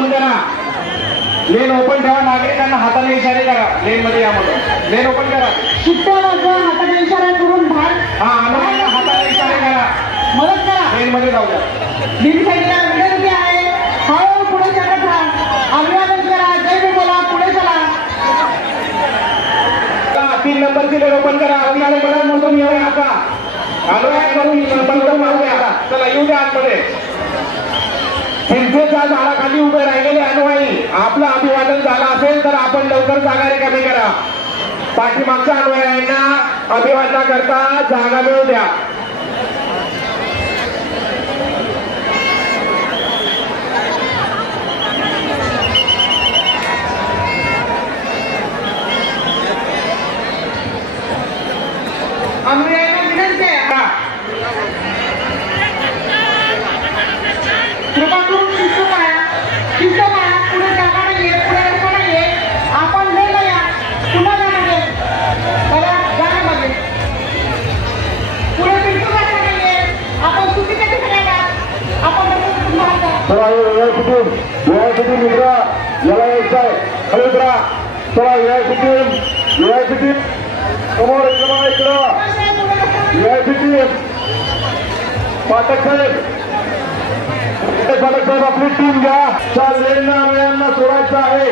Open करा, लेन open ठेवा. नागरिकांना हाताने इशारे करा लेन मध्ये या म्हणून. लेन ओपन करा. शिट्ट्यावर हाताने इशारा करून बाहेर हाताने इशारे करा, मदत करा. लेन मध्ये जाऊ द्या. बीड साईडला विनंती आहे, हळूहळू पुढे सरकत राहा. अभिवादन करा, जय बोला, पुढे चला. 3 नंबरची लेन ओपन करा. मधून येऊ आता अनुयायी करून चला येऊ द्या आतमध्ये. चिंचेच्या झाडाखाली उभे राहिलेले अनुयायी, आपलं अभिवादन झालं असेल तर आपण लवकर जागा रिकामी करा. पाठीमागच्या अनुयायांना अभिवादनाकरता जागा मिळू द्या. अनुयायांना विनंती आहे, कृपा करून शिस्त पाळा. पुढे जागा नाहीये, पुढे रस्ता नाहीये. आपण लेला या, पुन्हा जागा बघा जागामध्ये पुढे बिलकुल जागा नाहीये. आपण चुकीच्या ठिकाणी आहात. आपण चला एआयसीटी मित्र याला यायचं आहे. हळू करा. चला एआयसीटी समोर इकडं एआयसीटी पाठक साहेब, पालक साहेब आपली टीम घ्या. लेनना सोडायचं आहे.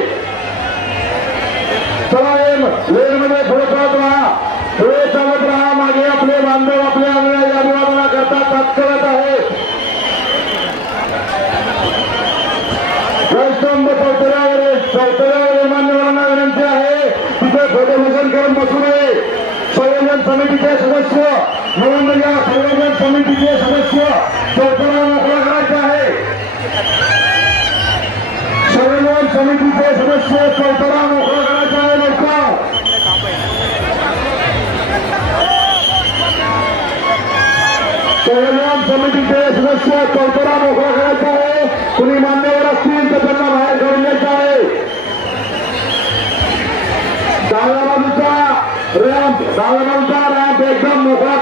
चला लेन मध्ये थोडं चालत राहा, थोडे चालत राहा. मागे आपले बांधव आपल्या अनुयायी अभिवादना करता तात्काळत आहे. जयस्तंभ चौतऱ्यावर मान्यवरांना विनंती आहे, तिथे फोटोभूषण करून बसू नये. संयोजन समितीचे सदस्य नोंद घ्या. संयोजन समितीचे सदस्य चौतरा मोकळा करायचा आहे. संयोजन समितीचे सदस्य चौतरा मोकळा करायचा आहे. लवकर संयोजन समितीचे सदस्य चौतरा मोकळा करायचा आहे. कुणी मान्यवर असतील तर त्यांना बाहेर काढून द्यायचं आहे. डाव्या बाजूचा रॅम्प एकदम मोकळा